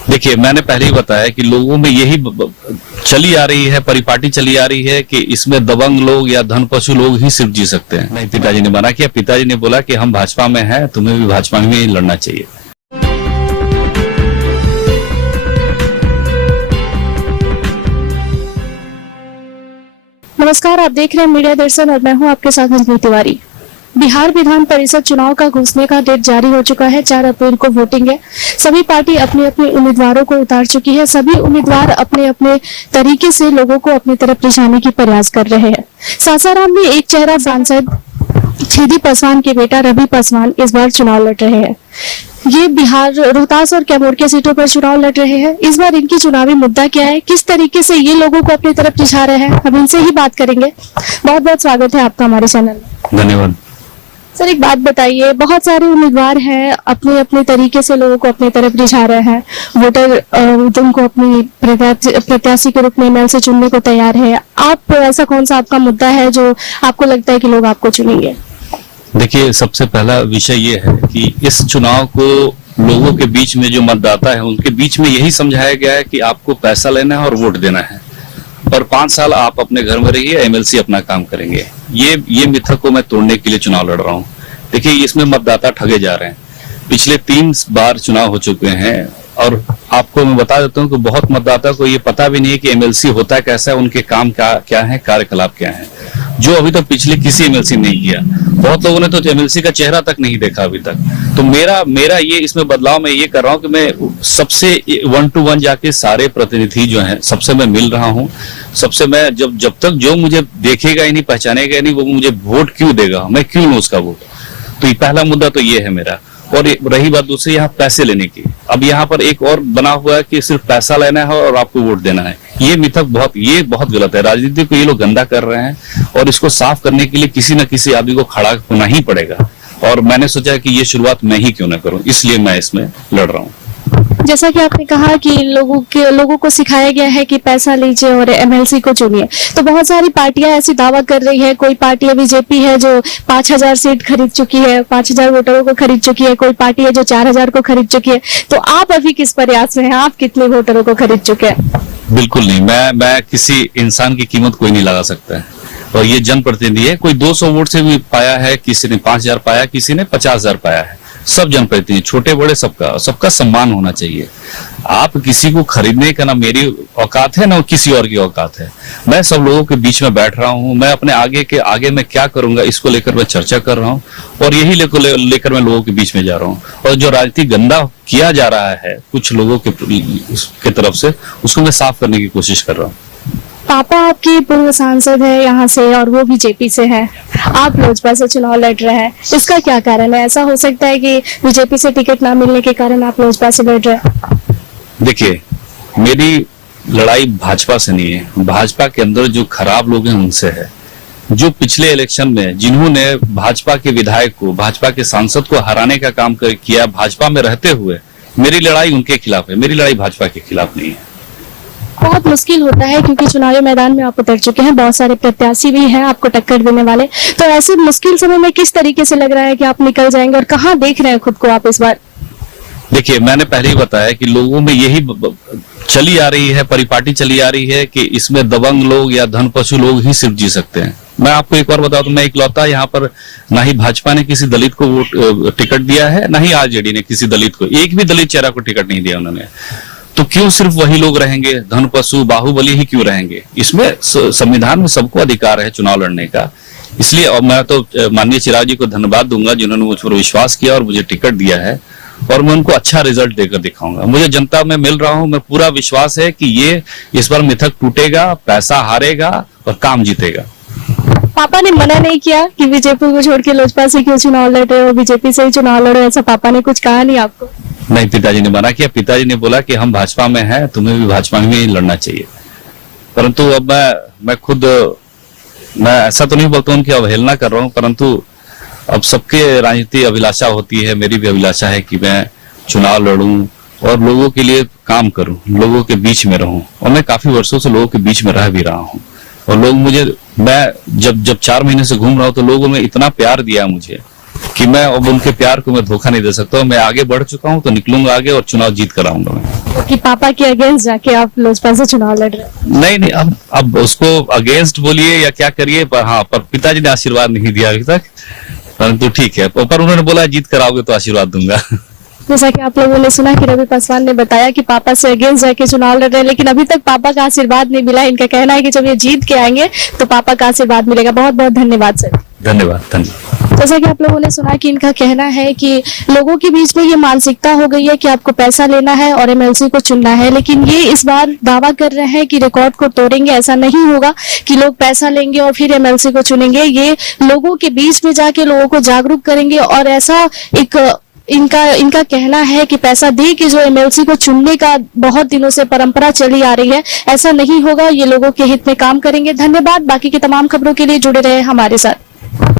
देखिए, मैंने पहले ही बताया कि लोगों में यही चली आ रही है, परिपाटी चली आ रही है कि इसमें दबंग लोग या धन पशु लोग ही सिर्फ जी सकते हैं। नहीं, पिताजी ने मना किया। पिताजी ने बोला कि हम भाजपा में हैं, तुम्हें भी भाजपा में ही लड़ना चाहिए। नमस्कार, आप देख रहे हैं मीडिया दर्शन और मैं हूं आपके साथ अंजलि तिवारी। बिहार विधान परिषद चुनाव का घोषणा का डेट जारी हो चुका है। 4 अप्रैल को वोटिंग है। सभी पार्टी अपने अपने उम्मीदवारों को उतार चुकी है। सभी उम्मीदवार अपने अपने तरीके से लोगों को अपनी तरफ रिझाने की प्रयास कर रहे हैं। सासाराम में एक चेहरा सांसद छेदी पासवान के बेटा रवि पासवान इस बार चुनाव लड़ रहे हैं। ये बिहार रोहतास और कैमूर के सीटों पर चुनाव लड़ रहे हैं। इस बार इनकी चुनावी मुद्दा क्या है, किस तरीके से ये लोगों को अपनी तरफ रिझा रहे हैं, हम इनसे ही बात करेंगे। बहुत बहुत स्वागत है आपका हमारे चैनल में। धन्यवाद। सर, एक बात बताइए, बहुत सारे उम्मीदवार हैं, अपने अपने तरीके से लोगों को अपनी तरफ रिझा रहे हैं। वोटर उनको अपनी प्रत्याशी के रूप में एमएल से चुनने को तैयार है। आप ऐसा कौन सा आपका मुद्दा है जो आपको लगता है कि लोग आपको चुनेंगे? देखिए, सबसे पहला विषय ये है कि इस चुनाव को लोगों के बीच में जो मतदाता है उनके बीच में यही समझाया गया है कि आपको पैसा लेना है और वोट देना है, और 5 साल आप अपने घर में रहिए, एमएलसी अपना काम करेंगे। ये मिथक को मैं तोड़ने के लिए चुनाव लड़ रहा हूँ। देखिए, इसमें मतदाता ठगे जा रहे हैं। पिछले 3 बार चुनाव हो चुके हैं और आपको मैं बता देता हूँ कि बहुत मतदाता को ये पता भी नहीं है कि एमएलसी होता कैसा है, उनके काम क्या है, कार्यकलाप क्या है, जो अभी तक पिछले किसी एमएलसी ने नहीं किया। बहुत लोगों ने तो एमएलसी का चेहरा तक नहीं देखा अभी तक। तो मेरा ये इसमें बदलाव मैं ये कर रहा हूँ कि मैं सबसे 1 to 1 जाके सारे प्रतिनिधि जो हैं सबसे मैं मिल रहा हूँ। सबसे मैं जब तक जो मुझे देखेगा ही नहीं, पहचानेगा ही नहीं, वो मुझे वोट क्यों देगा, मैं क्यों लूं उसका वोट। तो ये पहला मुद्दा तो ये है मेरा। और रही बात दूसरी यहाँ पैसे लेने की, अब यहाँ पर एक और बना हुआ है कि सिर्फ पैसा लेना है और आपको वोट देना है। ये मिथक बहुत गलत है। राजनीति को ये लोग गंदा कर रहे हैं और इसको साफ करने के लिए किसी न किसी आदमी को खड़ा होना ही पड़ेगा। और मैंने सोचा कि ये शुरुआत मैं ही क्यों ना करूं, इसलिए मैं इसमें लड़ रहा हूँ। जैसा कि आपने कहा कि लोगों को सिखाया गया है कि पैसा लीजिए और एमएलसी को चुनिए, तो बहुत सारी पार्टियां ऐसी दावा कर रही है। कोई पार्टी बीजेपी है जो 5000 सीट खरीद चुकी है, 5000 वोटरों को खरीद चुकी है। कोई पार्टी है जो 4000 को खरीद चुकी है। तो आप अभी किस प्रयास में हैं? आप कितने वोटरों को खरीद चुके हैं? बिल्कुल नहीं, मैं किसी इंसान की कीमत कोई नहीं लगा सकता है। और ये जनप्रतिनिधि है। कोई 200 वोट से भी पाया है, किसी ने 5000 पाया, किसी ने 50000 पाया है। सब जनप्रतिनिधि, छोटे बड़े, सबका सम्मान होना चाहिए। आप किसी को खरीदने का ना मेरी औकात है ना किसी और की औकात है। मैं सब लोगों के बीच में बैठ रहा हूँ। मैं अपने आगे मैं क्या करूंगा इसको लेकर मैं चर्चा कर रहा हूँ और यही लेकर मैं लोगों के बीच में जा रहा हूँ। और जो राजनीति गंदा किया जा रहा है कुछ लोगों के तरफ से, उसको मैं साफ करने की कोशिश कर रहा हूँ। पापा आपकी पूर्व सांसद है यहाँ से और वो बीजेपी से है। आप लोजपा से चुनाव लड़ रहे हैं, इसका क्या कारण है? ऐसा हो सकता है कि बीजेपी से टिकट ना मिलने के कारण आप लोजपा से लड़ रहे हैं? देखिए, मेरी लड़ाई भाजपा से नहीं है। भाजपा के अंदर जो खराब लोग हैं उनसे है। जो पिछले इलेक्शन में जिन्होंने भाजपा के विधायक को, भाजपा के सांसद को हराने का काम किया भाजपा में रहते हुए, मेरी लड़ाई उनके खिलाफ है। मेरी लड़ाई भाजपा के खिलाफ नहीं है। बहुत मुश्किल होता है क्योंकि चुनावी मैदान में आप उतर चुके हैं, बहुत सारे प्रत्याशी भी हैं आपको टक्कर देने वाले। तो ऐसे मुश्किल समय में किस तरीके से लग रहा है कि आप निकल जाएंगे और कहाँ देख रहे हैं खुद को आप इस बार? देखिए, मैंने पहले ही बताया कि लोगों में यही चली आ रही है, परिपाटी चली आ रही है कि इसमें दबंग लोग या धन पशु लोग ही सिर्फ जी सकते हैं। मैं आपको एक और बता दूं, मैं इकलौता यहाँ पर ना ही भाजपा ने किसी दलित को टिकट दिया है, ना ही आरजेडी ने किसी दलित को, एक भी दलित चेहरा को टिकट नहीं दिया उन्होंने। तो क्यों सिर्फ वही लोग रहेंगे, धन पशु बाहुबली ही क्यों रहेंगे? इसमें संविधान में सबको अधिकार है चुनाव लड़ने का। इसलिए और मैं तो माननीय चिराग जी को धन्यवाद दूंगा जिन्होंने मुझ पर विश्वास किया और मुझे टिकट दिया है, और मैं उनको अच्छा रिजल्ट देकर दिखाऊंगा। मुझे जनता में मिल रहा हूं, मैं पूरा विश्वास है कि ये इस बार मिथक टूटेगा, पैसा हारेगा और काम जीतेगा। पापा ने मना नहीं किया कि बीजेपी को छोड़ के लोजपा से क्यों चुनाव लड़ रहे हो, बीजेपी से ही चुनाव लड़ो, ऐसा पापा ने कुछ कहा नहीं आपको? नहीं, पिताजी ने मना किया। पिताजी ने बोला कि हम भाजपा में हैं, तुम्हें भी भाजपा में ही लड़ना चाहिए। परंतु अब मैं ऐसा तो नहीं बोलता हूँ कि अवहेलना कर रहा हूँ, परंतु अब सबके राजनीति अभिलाषा होती है। मेरी भी अभिलाषा है कि मैं चुनाव लड़ूं और लोगों के लिए काम करूं, लोगों के बीच में रहूं। और मैं काफी वर्षों से लोगों के बीच में रह भी रहा हूं। और लोग मैं जब 4 महीने से घूम रहा हूं तो लोगों ने इतना प्यार दिया मुझे कि मैं अब उनके प्यार को मैं धोखा नहीं दे सकता हूं। मैं आगे बढ़ चुका हूं तो निकलूंगा आगे और चुनाव जीत कर आऊंगा मैं। कि पापा के अगेंस्ट जाके आप लोजपा से चुनाव लड़ रहे हैं। नहीं नहीं, अब उसको अगेंस्ट बोलिए या क्या करिए, पर हाँ, पर पिताजी ने आशीर्वाद नहीं दिया अभी तक, परंतु ठीक है। पर उन्होंने बोला जीत कर आओगे तो आशीर्वाद दूंगा। जैसा कि आप लोगों ने सुना कि रवि पासवान ने बताया कि पापा से अगेंस्ट जाके चुनाव लड़ रहे हैं, लेकिन अभी तक पापा का आशीर्वाद नहीं मिला। इनका कहना है कि जब ये जीत के आएंगे तो पापा का आशीर्वाद मिलेगा। बहुत बहुत धन्यवाद सर। धन्यवाद धन्यवाद। जैसा कि आप लोगों ने सुना कि इनका कहना है कि लोगों के बीच में ये मानसिकता हो गई है कि आपको पैसा लेना है और एमएलसी को चुनना है, लेकिन ये इस बार दावा कर रहे हैं कि रिकॉर्ड को तोड़ेंगे। ऐसा नहीं होगा कि लोग पैसा लेंगे और फिर एमएलसी को चुनेंगे। ये लोगों के बीच में जाके लोगों को जागरूक करेंगे और ऐसा एक इनका कहना है कि पैसा दे के जो एमएलसी को चुनने का बहुत दिनों से परंपरा चली आ रही है, ऐसा नहीं होगा। ये लोगों के हित में काम करेंगे। धन्यवाद। बाकी की तमाम खबरों के लिए जुड़े रहे हमारे साथ।